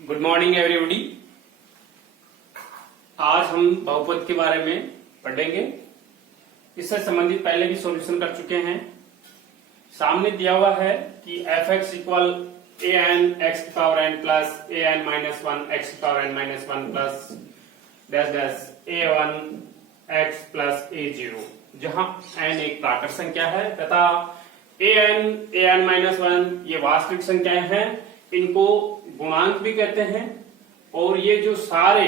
Good morning everybody. आज हम बहुपद के बारे में पढ़ेंगे। इससे संबंधित पहले भी सॉल्यूशन कर चुके हैं। सामने दिया हुआ है कि f x equal a n x की power n plus a n minus one x की power n minus one plus dash dash a one x plus a zero, जहां एन एक प्राकृत संख्या है तथा ए एन माइनस वन ये वास्तविक संख्याएं हैं। इनको गुणांक भी कहते हैं। और ये जो सारे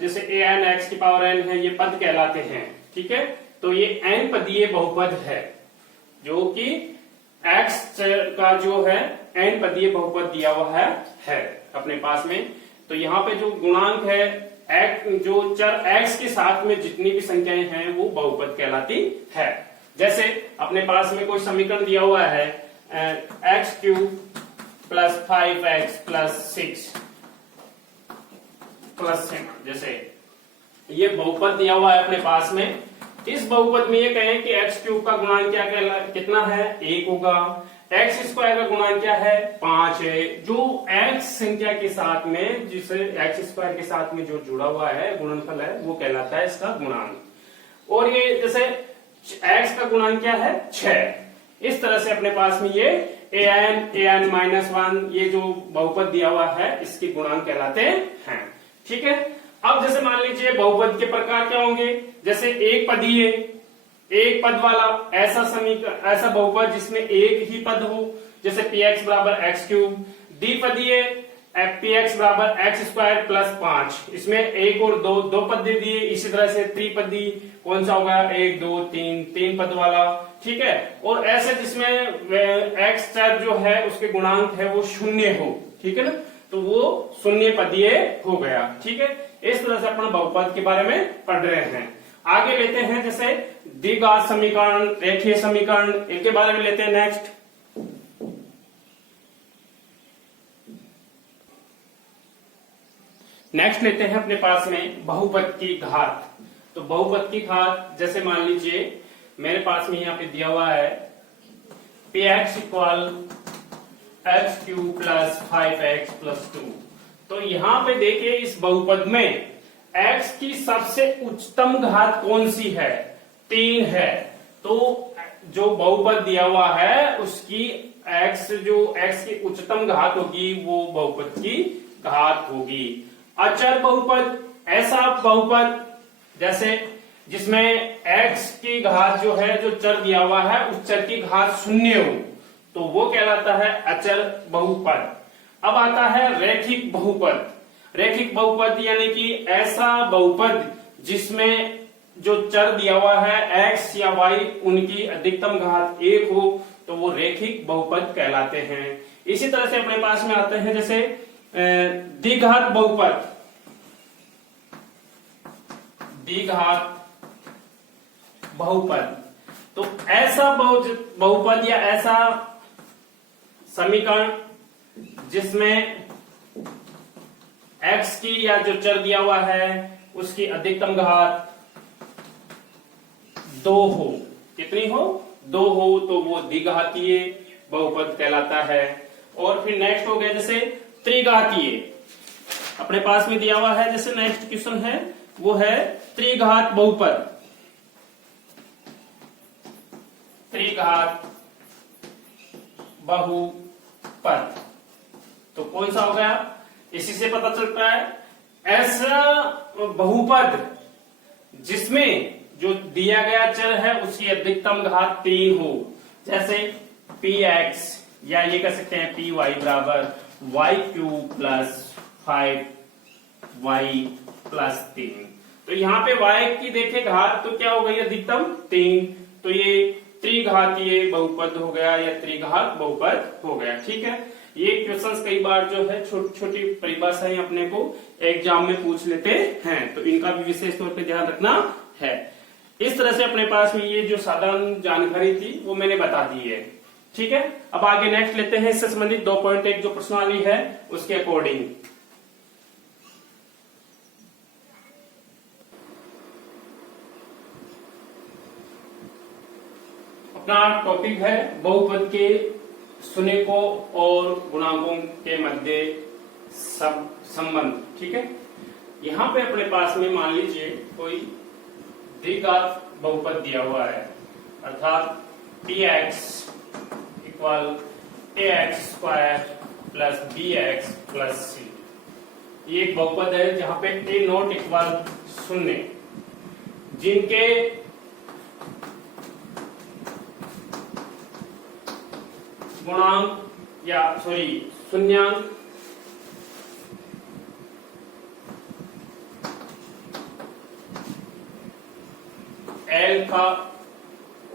जैसे ए एन एक्स की पावर एन है ये पद कहलाते हैं। ठीक है, तो ये एन पदीय बहुपद है जो कि एक्स का जो है एन पदीय बहुपद दिया हुआ है अपने पास में। तो यहाँ पे जो गुणांक है जो चर एक्स के साथ में जितनी भी संख्याएं हैं वो बहुपद कहलाती है। जैसे अपने पास में कोई समीकरण दिया हुआ है x cube plus 5x plus 6 plus 7, जैसे ये बहुपद दिया हुआ है अपने पास में। इस बहुपद में ये कहें कि x क्यूब का गुणांक कितना है 1 होगा, x स्क्वायर का गुणांक क्या है 5 है। जो x संख्या के साथ में जिसे x स्क्वायर के साथ में जो जुड़ा हुआ है गुणनफल है वो कहलाता है इसका गुणांक। और ये जैसे x का गुणांक क्या है 6। इस तरह से अपने पास में ये ए एन माइनस वन ये जो बहुपद दिया हुआ है इसके गुणांक कहलाते हैं। ठीक है, अब जैसे मान लीजिए बहुपद के प्रकार क्या होंगे। जैसे एक पदीय, एक पद वाला ऐसा समीकरण, ऐसा बहुपद जिसमें एक ही पद हो, जैसे पी एक्स बराबर एक्स क्यूब। द्विपदीय पी एक्स बराबर एक्स स्क्वायर प्लस 5, इसमें एक और दो पद दे दिए। इसी तरह से त्रिपदी कौन सा होगा 1 2 3 3 पद वाला। ठीक है, और ऐसे जिसमें एक्स चर जो है उसके गुणांक है वो 0 हो। ठीक है ना, तो वो शून्य पदीय हो गया। ठीक है, इस तरह से अपन बहुपद के बारे में पढ़ रहे हैं। आगे लेते हैं जैसे द्विघात समीकरण, रेखीय समीकरण, इनके बारे में लेते हैं नेक्स्ट। नेक्स्ट लेते हैं अपने पास में बहुपद की घात। तो बहुपद की घात जैसे मान लीजिए मेरे पास में यहाँ पे दिया हुआ है p x equal x cube plus 5x plus 2। तो यहाँ पे देखिए इस बहुपद में x की सबसे उच्चतम घात कौन सी है 3 है। तो जो बहुपद दिया हुआ है उसकी x की उच्चतम घात होगी वो बहुपद की घात होगी। अचर बहुपद ऐसा बहुपद जैसे जिसमें x की घात जो है जो चर दिया हुआ है उस चर की घात 0 हो तो वो कहलाता है अचर बहुपद। अब आता है रैखिक बहुपद। रैखिक बहुपद यानी कि ऐसा बहुपद जिसमें जो चर दिया हुआ है x या y उनकी अधिकतम घात 1 हो तो वो रैखिक बहुपद कहलाते हैं। इसी तरह से अपने पास में आते हैं जैसे द्विघात बहुपद। द्विघात बहुपद तो ऐसा बहुपद या ऐसा समीकरण जिसमें x की या जो चर दिया हुआ है उसकी अधिकतम घात 2 हो। कितनी हो 2 हो तो वो द्विघातीय बहुपद कहलाता है। और फिर नेक्स्ट हो गया जैसे त्रिघातीय। अपने पास में दिया हुआ है जैसे नेक्स्ट क्वेश्चन है वो है त्रिघात बहुपद। त्रिघात बहुपद तो कौन सा हो गया, इसी से पता चलता है ऐसा बहुपद जिसमें जो दिया गया चर है उसकी अधिकतम घात 3 हो। जैसे पी एक्स या ये कह सकते हैं पी वाई बराबर Y cube plus 5y plus 3। तो यहाँ पे y की देखे घात तो क्या हो गई अधिकतम 3, तो ये त्रिघातीय बहुपद हो गया या त्रिघात बहुपद हो गया। ठीक है, ये क्वेश्चंस कई बार जो है छोटी छोटी परिभाषाएं अपने को एग्जाम में पूछ लेते हैं तो इनका भी विशेष तौर पे ध्यान रखना है। इस तरह से अपने पास में ये जो साधारण जानकारी थी वो मैंने बता दी है। ठीक है, अब आगे नेक्स्ट लेते हैं इससे संबंधित 2.1 जो प्रश्नावली है उसके अकॉर्डिंग। अपना टॉपिक है बहुपद के शून्यकों और गुणांकों के मध्य सब संबंध, ठीक है। यहाँ पे अपने पास में मान लीजिए कोई द्विघात बहुपद दिया हुआ है, अर्थात px equal ax square plus bx plus c। ये एक बहुपद है जहां पे a नॉट इक्वल 0, जिनके गुणांक या शून्यांक अल्फा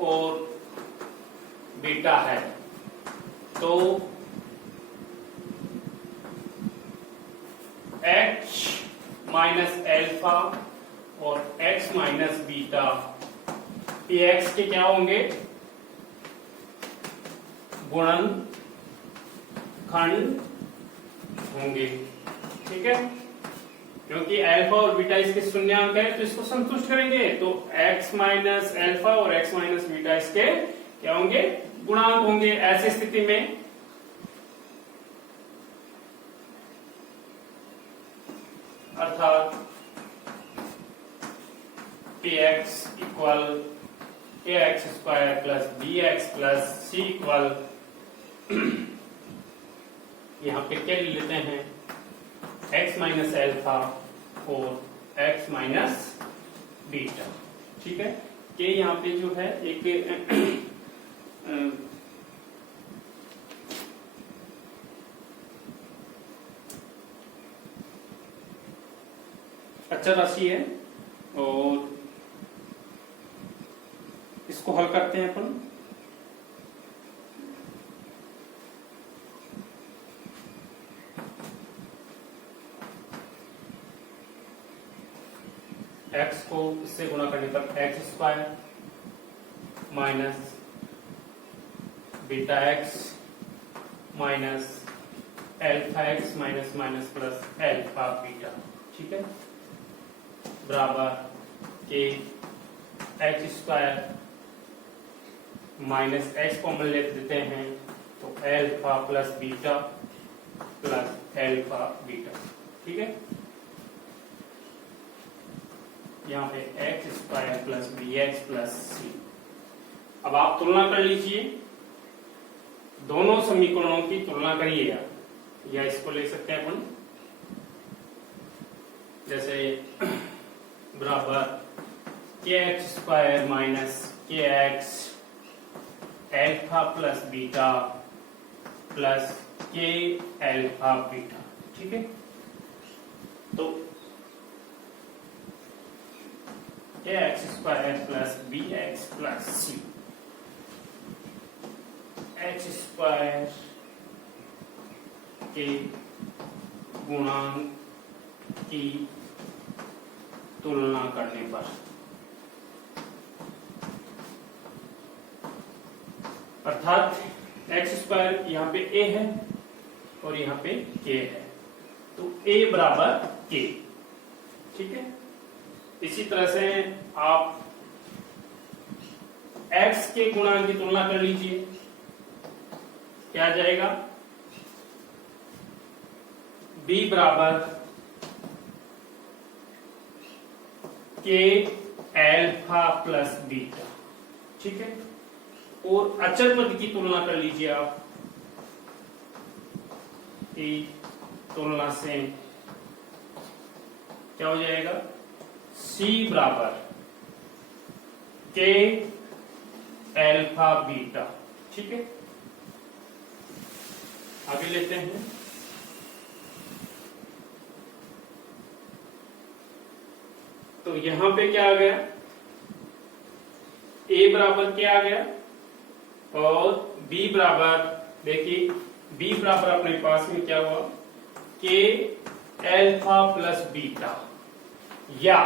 और बीटा है। तो h माइनस अल्फा और x माइनस बीटा px के क्या होंगे, गुणनखंड होंगे, ठीक है। क्योंकि अल्फा और बीटा इसके शून्यांक है तो इसको संतुष्ट करेंगे, तो x माइनस अल्फा और x माइनस बीटा इसके क्या होंगे, गुणांक होंगे। ऐसी स्थिति में अर्थात px equal ax square plus bx plus c equal यहाँ पे क्या ले लेते हैं, x माइनस अल्फा और x माइनस बीटा, ठीक है। कि यहाँ पे जो है एक अचर राशि है और इसको हल करते हैं अपन। x को इससे गुणा करने पर x square minus beta x minus alpha x minus minus plus alpha beta, ठीक है, बराबर के x स्क्वायर माइनस x को हम ले देते हैं तो alpha plus beta plus alpha beta, ठीक है। यहाँ पे x square plus bx plus c। अब आप तुलना कर लीजिए, दोनों समीकरणों की तुलना करिए, या इसको ले सकते हैं अपन जैसे बराबर kx square minus kx alpha plus beta plus k alpha beta, ठीक है। तो kx square plus bx plus c, x square के गुणांक की तुलना करने पर अर्थात x स्क्वायर यहाँ पे a है और यहाँ पे k है, तो a बराबर k, ठीक है। इसी तरह से आप x के गुणांक की तुलना कर लीजिए, क्या आ जाएगा, b बराबर k अल्फा प्लस बीटा, ठीक है। और अचर पद की तुलना कर लीजिए आप, की तुलना से क्या हो जाएगा, c बराबर k अल्फा बीटा, ठीक है। आगे लेते हैं, तो यहां पे क्या आ गया, a बराबर क्या आ गया और b बराबर, देखिए b बराबर अपने पास में क्या हुआ, k अल्फा प्लस बीटा, या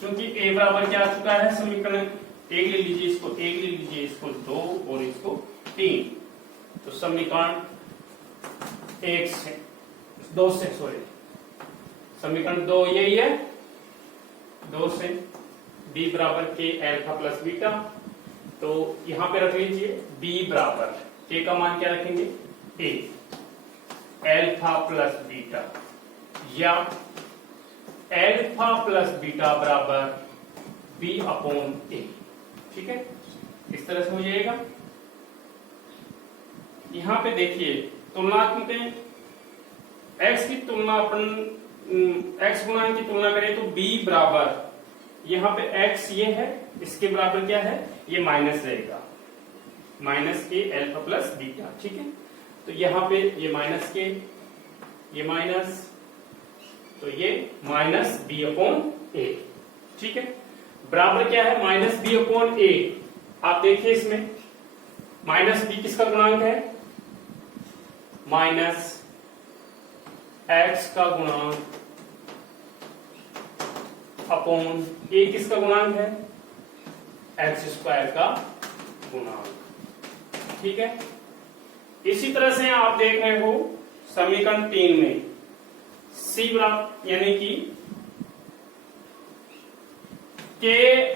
क्योंकि a बराबर क्या आ चुका है समीकरण, एक ले लीजिए इसको, एक ले लीजिए इसको, दो और इसको तीन, तो समीकरण एक से दो से समीकरण दो यही है, दो से b बराबर k अल्फा प्लस बीटा, तो यहां पे रख लीजिए b बराबर k का मान क्या रखेंगे, a, एल्फा प्लस बीटा, या एल्फा प्लस बीटा बराबर बी अपॉन ए। ठीक है, इस तरह से हो जाएगा। यहां पे देखिए तुलनात्मक एक्स की तुलना अपन एक्स गुणांक की तुलना करें तो b बराबर, यहां पे x ये है, इसके बराबर क्या है, ये माइनस रहेगा, माइनस के एल्फा प्लस बीटा। ठीक है, तो यहां पे ये माइनस के, ये माइनस, तो ये माइनस बी अपॉन ए। ठीक है, बराबर क्या है, माइनस बी अपॉन ए। आप देखिए इसमें माइनस बी किसका गुणांक है, माइनस एक्स का गुणांक अपॉन ए किसका गुणांक है, एक्स स्क्वायर का गुणांक। ठीक है, इसी तरह से आप देख रहे हो समीकरण 3 में सी बराबर, यानी कि के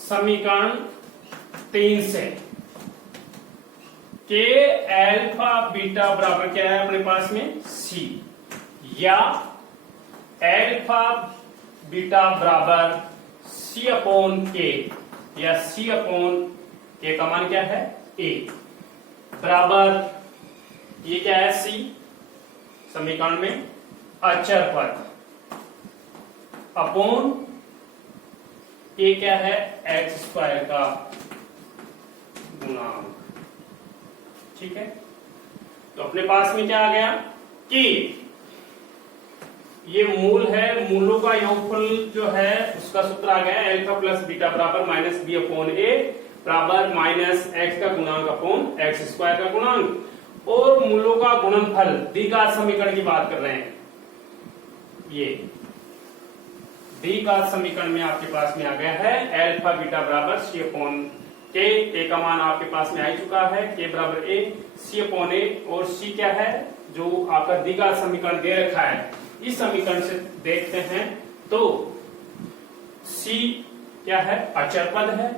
समीकरण 3 से के एल्फा बीटा बराबर क्या है अपने पास में सी, या एल्फा बीटा बराबर सी अपॉन के, या सी अपॉन के का मान क्या है ए, बराबर ये क्या है सी समीकरण में अचर पद अपॉन ए क्या है एक्स स्क्वायर का गुणांक। ठीक है, तो अपने पास में क्या आ गया कि ये मूल है, मूलों का योगफल जो है उसका सूत्र आ गया एल्फा प्लस बीटा बराबर माइनस बी अपॉन ए बराबर माइनस एक्स का गुणांक अपॉन एक्स स्क्वायर का गुणांक, और मूलों का गुणनफल द्विघात समीकरण की बात कर रहे हैं। ये द्विघात समीकरण में आपके पास में आ गया है एल्फा बीटा बराबर सी अपॉन के, ए का मान आपके पास में आ चुका है, के बराबर ए सी अपॉन ए, और सी क्या है जो आपका द्विघात समीकरण दे रखा है, इस समीकरण से देखते हैं तो सी क्या है अचर पद है,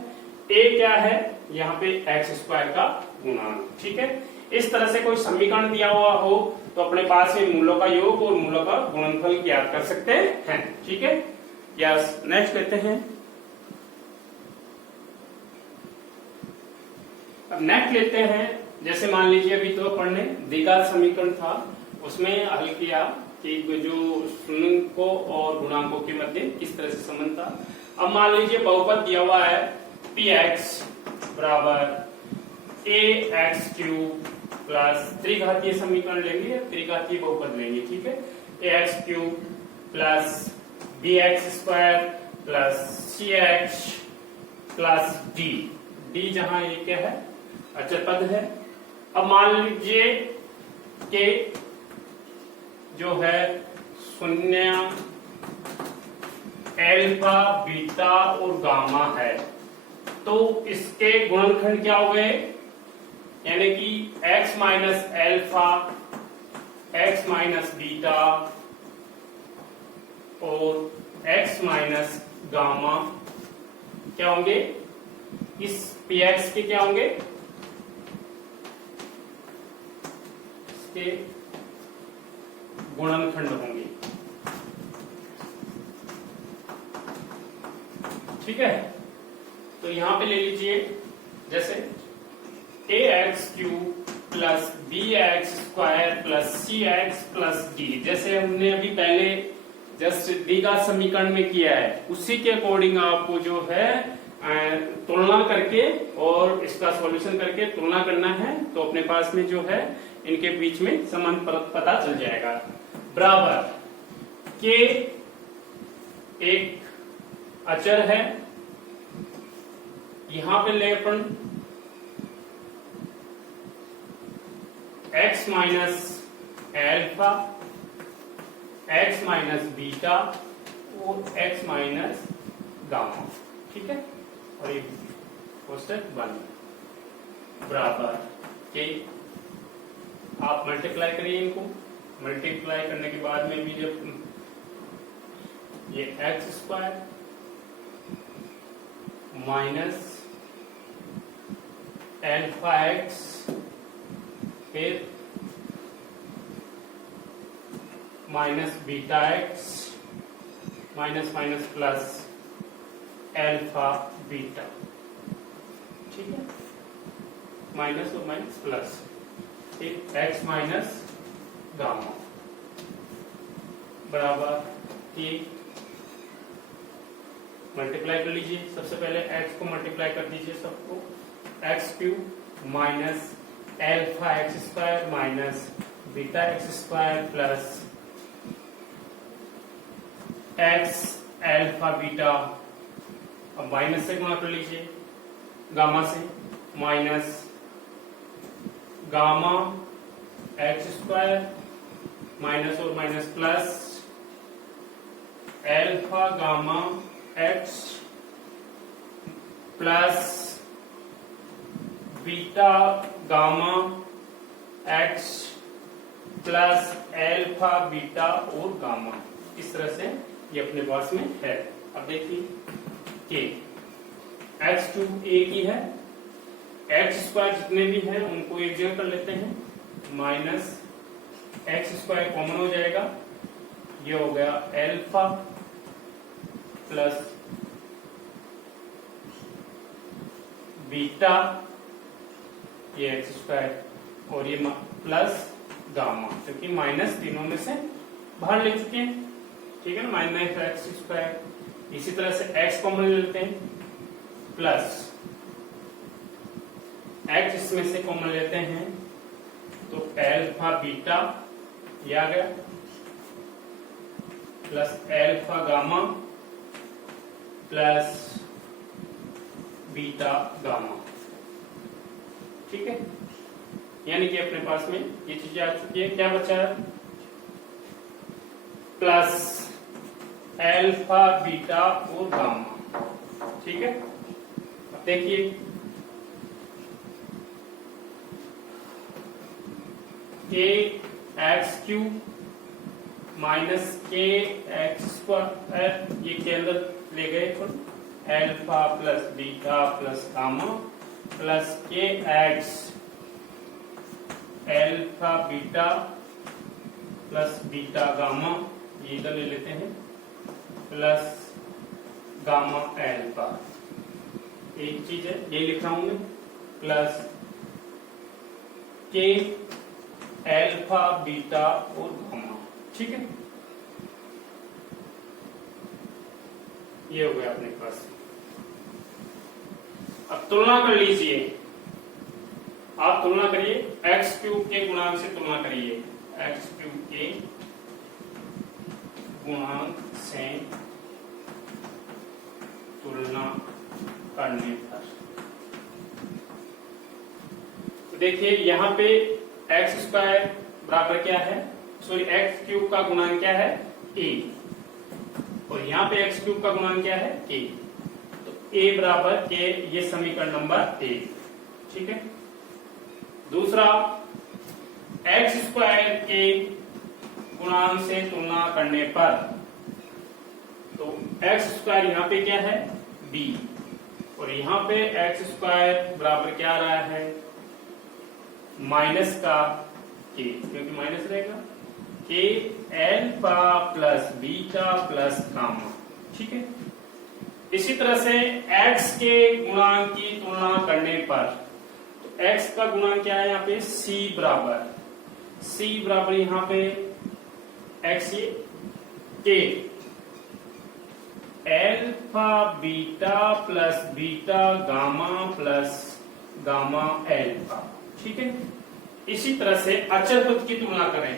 ए क्या है यहाँ पे एक्स स्क्वायर का गुणांक। ठीक है, इस तरह से कोई समीकरण दिया हुआ हो तो अपने पास में मूलों का योग और मूलों का गुणनफल ज्ञात कर सकते हैं। ठीक है, यस, नेक्स्ट करते हैं। अब नेक्स्ट लेते हैं, जैसे मान लीजिए अभी तो पढ़ने द्विघात समीकरण था, उसमें हल किया कि जो शुन्यों और गुणांकों के मध्य किस तरह से संबंध था। अब मान लीजिए बहुपद दिया हुआ है पी एक्स बराबर ए एक्स क्यूब प्लस त्रिघातीय समीकरण लेंगे, त्रिघातीय बहुपद लेंगे। ठीक है, a x cube plus b x square plus c x plus d, d जहां ये क्या है अचर पद है। अब मान लीजिए कि जो है शून्य एल्फा बीटा और गामा है, तो इसके गुणनखंड क्या हो गए, यानी कि x minus alpha x minus beta और x माइनस गामा क्या होंगे, इस px के क्या होंगे, इसके गुणनखंड होंगे। ठीक है, तो यहां पे ले लीजिए जैसे a x cube plus b x square plus c x plus d, जैसे हमने अभी पहले जस्ट द्विघात समीकरण में किया है, उसी के अकॉर्डिंग आपको जो है तुलना करके और इसका सॉल्यूशन करके तुलना करना है, तो अपने पास में जो है इनके बीच में संबंध पता चल जाएगा। बराबर के एक अचर है, यहां पे ले अपन x minus alpha x minus beta और x माइनस गामा। ठीक है, और ये कोष्टक बन बराबर के आप मल्टीप्लाई करिए इनको, मल्टीप्लाई करने के बाद में भी जब ये x square minus alpha x फिर minus beta x minus minus plus alpha beta, ठीक है, माइनस और माइनस प्लस, ठीक, एक्स माइनस गामा बराबर, ठीक, मल्टीप्लाई कर लीजिए। सबसे पहले x को मल्टीप्लाई कर दीजिए सबको, x cube minus alpha x square minus beta x square plus x alpha beta, अब माइनस से गुणा कर लीजिए गामा से, minus gamma x square minus और minus plus alpha gamma x plus beta gamma x plus alpha beta और gamma, इस तरह से ये अपने पास में है। अब देखिए कि एक्स क्यूब एक ही है, एक्स स्क्वायर जितने भी हैं उनको एक जगह कर लेते हैं, माइनस एक्स स्क्वायर कॉमन हो जाएगा, ये हो गया एल्फा प्लस बीटा, ये एक्स स्क्वायर और ये प्लस गामा, क्योंकि माइनस तीनों में से बाहर ले चुके हैं, ठीक है ना, माइनस एक्स स्क्वायर। इसी तरह से एक्स कॉमन ले लेते हैं, प्लस एक्स इसमें से कॉमन लेते हैं तो एल्फा बीटा ये आ गया, plus alpha gamma plus beta gamma, ठीक है, यानी कि अपने पास में ये चीजें आ चुकी है। क्या बचा है, प्लस एल्फा बीटा और गामा, ठीक है। अब देखिए k x cube minus k x square, ये के अंदर ले गए तो alpha plus beta plus gamma plus k x alpha beta plus beta gamma, ये इधर ले लेते हैं, प्लस गामा एल्फा, एक चीज है ये लिख रहा हूं मैं, प्लस के एल्फा बीटा और गामा, ठीक है, ये हो गया अपने पास। अब तुलना कर लीजिए, आप तुलना करिए, एक्स क्यूब के गुणांक से तुलना करिए, एक्स क्यूब के गुणांक से तुलना करने पर तो देखिए यहां पे एक्स स्क्वायर बराबर क्या है, सॉरी एक्स क्यूब का गुणांक क्या है, ए, और यहाँ पे एक्स क्यूब का गुणांक क्या है, ए, तो ए बराबर के, ये समीकरण नंबर एक, ठीक है। दूसरा, एक्स स्क्वायर के गुणांक से तुलना करने पर, तो एक्स स्क्वायर यहाँ पे क्या है, बी, और यहाँ पे एक्स स्क्वायर बराबर क्या आ रहा है, माइनस का के, क्योंकि माइनस रहेगा, के alpha plus beta plus gamma, ठीक है। इसी तरह से x के गुणांक की तुलना करने पर, तो x का गुणांक क्या है यहाँ पे, c बराबर यहाँ पे x ये के alpha beta plus beta gamma plus gamma alpha, ठीक है। इसी तरह से अचर पद की तुलना करें,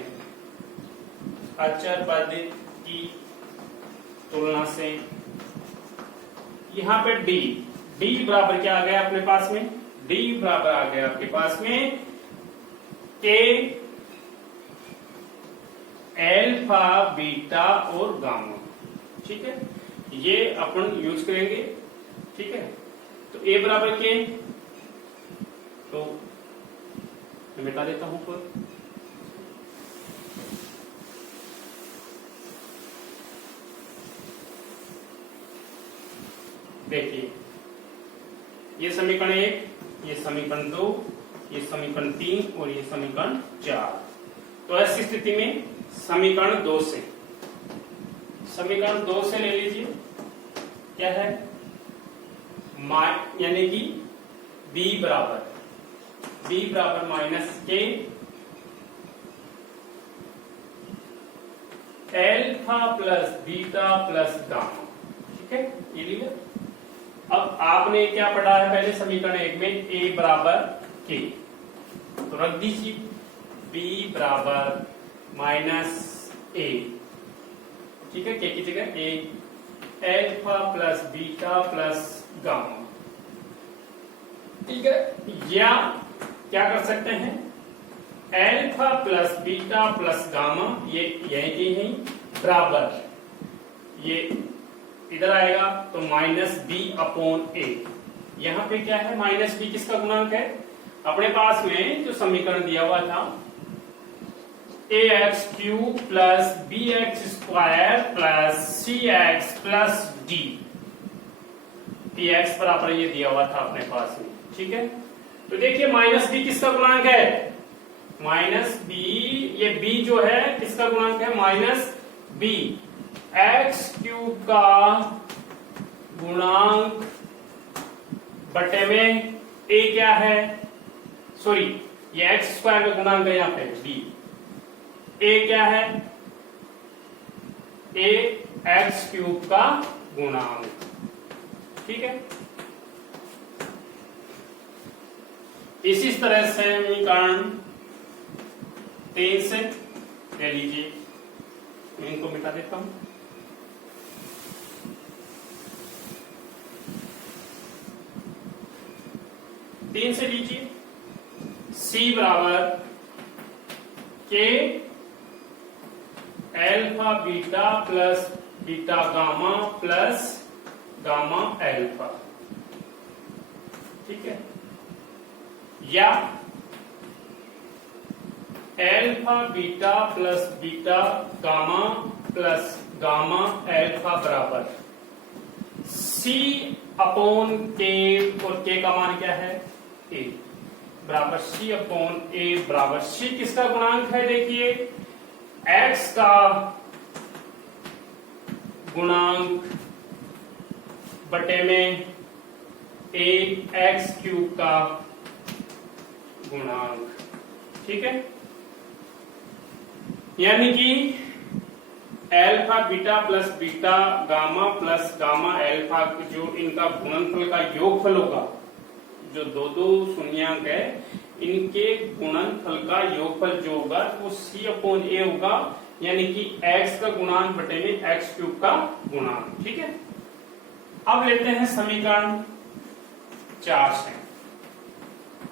अचर पद की तुलना से यहाँ पे d बराबर क्या आ गया अपने पास में, d बराबर आ गया आपके पास में के एल्फा बीटा और गामा, ठीक है, ये अपन यूज करेंगे, ठीक है। तो a बराबर के, तो मैं मिटा देता हूं पर, देखिए ये समीकरण 1, ये समीकरण 2, ये समीकरण 3 और ये समीकरण 4। तो ऐसी स्थिति में समीकरण 2 से, समीकरण 2 से ले लीजिए, क्या है, यानी कि b बराबर माइनस के alpha plus beta plus gamma. ठीक है, ये लिया। अब आपने क्या पढ़ा है पहले समीकरण 1 में, a बराबर के, तो रख दीजिए b बराबर माइनस a, ठीक है, के की जगह a, alpha plus beta plus gamma. ठीक है, या क्या कर सकते हैं, alpha plus beta plus gamma, ये यही है बराबर, ये इधर आएगा तो माइनस बी अपॉन ए। यहां पे क्या है, माइनस बी किसका गुणांक है, अपने पास में जो समीकरण दिया हुआ था a x cube plus b x square plus c x plus d, x बराबर ये दिया हुआ था अपने पास में। ठीक है, तो देखिए माइनस बी किसका गुणांक है, माइनस बी, ये बी जो है किसका गुणांक है, माइनस बी, एक्स क्यूब का गुणांक बटे में ए क्या है, सॉरी ये एक्स स्क्वायर का गुणांक है यहां पे बी, ए क्या है, ए एक्स क्यूब का गुणांक। ठीक है, इसी तरह से समीकरण 3 से ले लीजिए, इनको मिटा देता हूं। तीन से लीजिए, c बराबर के alpha beta plus beta gamma plus gamma alpha. ठीक है, या alpha beta plus beta gamma plus gamma alpha बराबर c अपॉन के, और के का मान क्या है, a बराबर c अपॉन a बराबर c किसका गुणांक है, देखिए x का गुणांक बटे में a एक्स क्यूब का गुणांक। ठीक है, यानी कि alpha beta plus beta gamma plus gamma alpha जो इनका गुणनफल का योगफल होगा, जो दो दो शून्यांक है इनके गुणनफल का योगफल जो होगा वो c अपॉन ए होगा, यानी कि x का गुणांक बटे में एक्स क्यूब का गुणांक। ठीक है, अब लेते हैं समीकरण 4 से,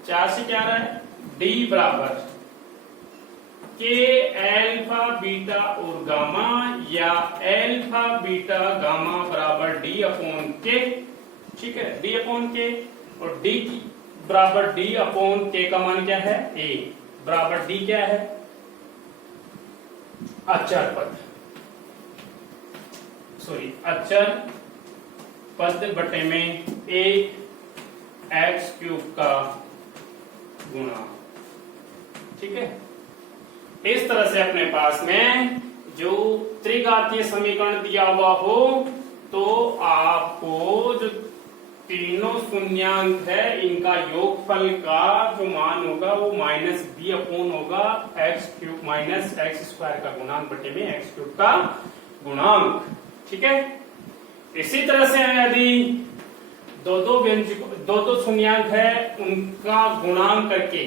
4 से क्या आ रहा है, d बराबर के एल्फा बीटा और गामा, या एल्फा बीटा गामा बराबर डी अपॉन के। ठीक है, डी अपॉन के, और डी बराबर डी अपॉन के का मान क्या है, ए बराबर डी क्या है, अचर पद, सॉरी अचर पद बटे में ए एक्स क्यूब का गुणा। ठीक है, इस तरह से अपने पास में जो त्रिघातीय समीकरण दिया हुआ हो तो आपको जो तीनों शून्यांक है इनका योगफल का जो मान होगा वो माइनस बी अपॉन होगा x cube minus x square का गुणांक बटे में एक्स क्यूब का गुणांक। ठीक है, इसी तरह से यदि दो दो शून्यांक है उनका गुणांक करके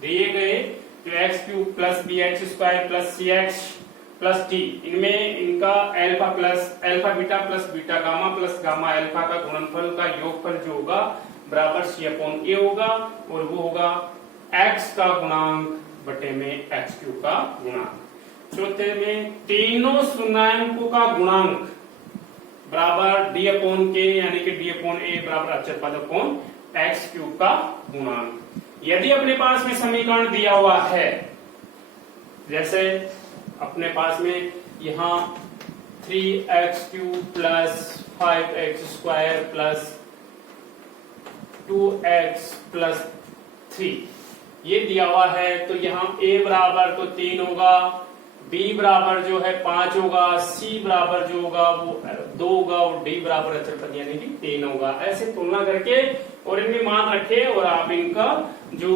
दिए गए जो x cube plus b x square plus c x plus t, इनमें इनका alpha beta plus beta gamma plus gamma alpha का गुणनफल का योगफल जो होगा बराबर सी अपॉन ए होगा, और वो होगा एक्स का गुणांक बटे में एक्स क्यूब का गुणांक। चौथे में तीनों शून्यांकों का गुणांक बराबर डी अपॉन के, यानी कि डी अपॉन ए बराबर अचर पद अपॉन एक्स क्यूब का गुणांक। यदि अपने पास में समीकरण दिया हुआ है, जैसे अपने पास में यहाँ 3x cube plus 5x square plus 2x plus 3 ये दिया हुआ है, तो यहाँ a बराबर तो 3 होगा, बी बराबर जो है 5 होगा, सी बराबर जो होगा वो 2 होगा और डी बराबर अचर पद यानी कि 3 होगा। ऐसे तुलना करके और इनमें मान रखे और आप इनका जो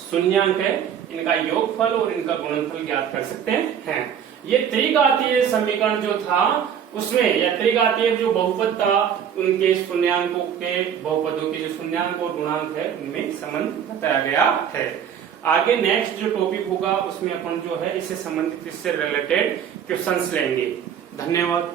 शून्यांक है इनका योगफल और इनका गुणनफल ज्ञात कर सकते हैं। ये त्रिघातीय समीकरण जो था उसमें या त्रिघातीय जो बहुपद था उनके शून्यांकों के बहुपदों के जो शून्यांक और गुणांक है उनमें संबंध बताया गया है। आगे नेक्स्ट जो टॉपिक होगा उसमें अपन जो है इससे संबंधित इससे रिलेटेड क्वेश्चंस लेंगे। धन्यवाद।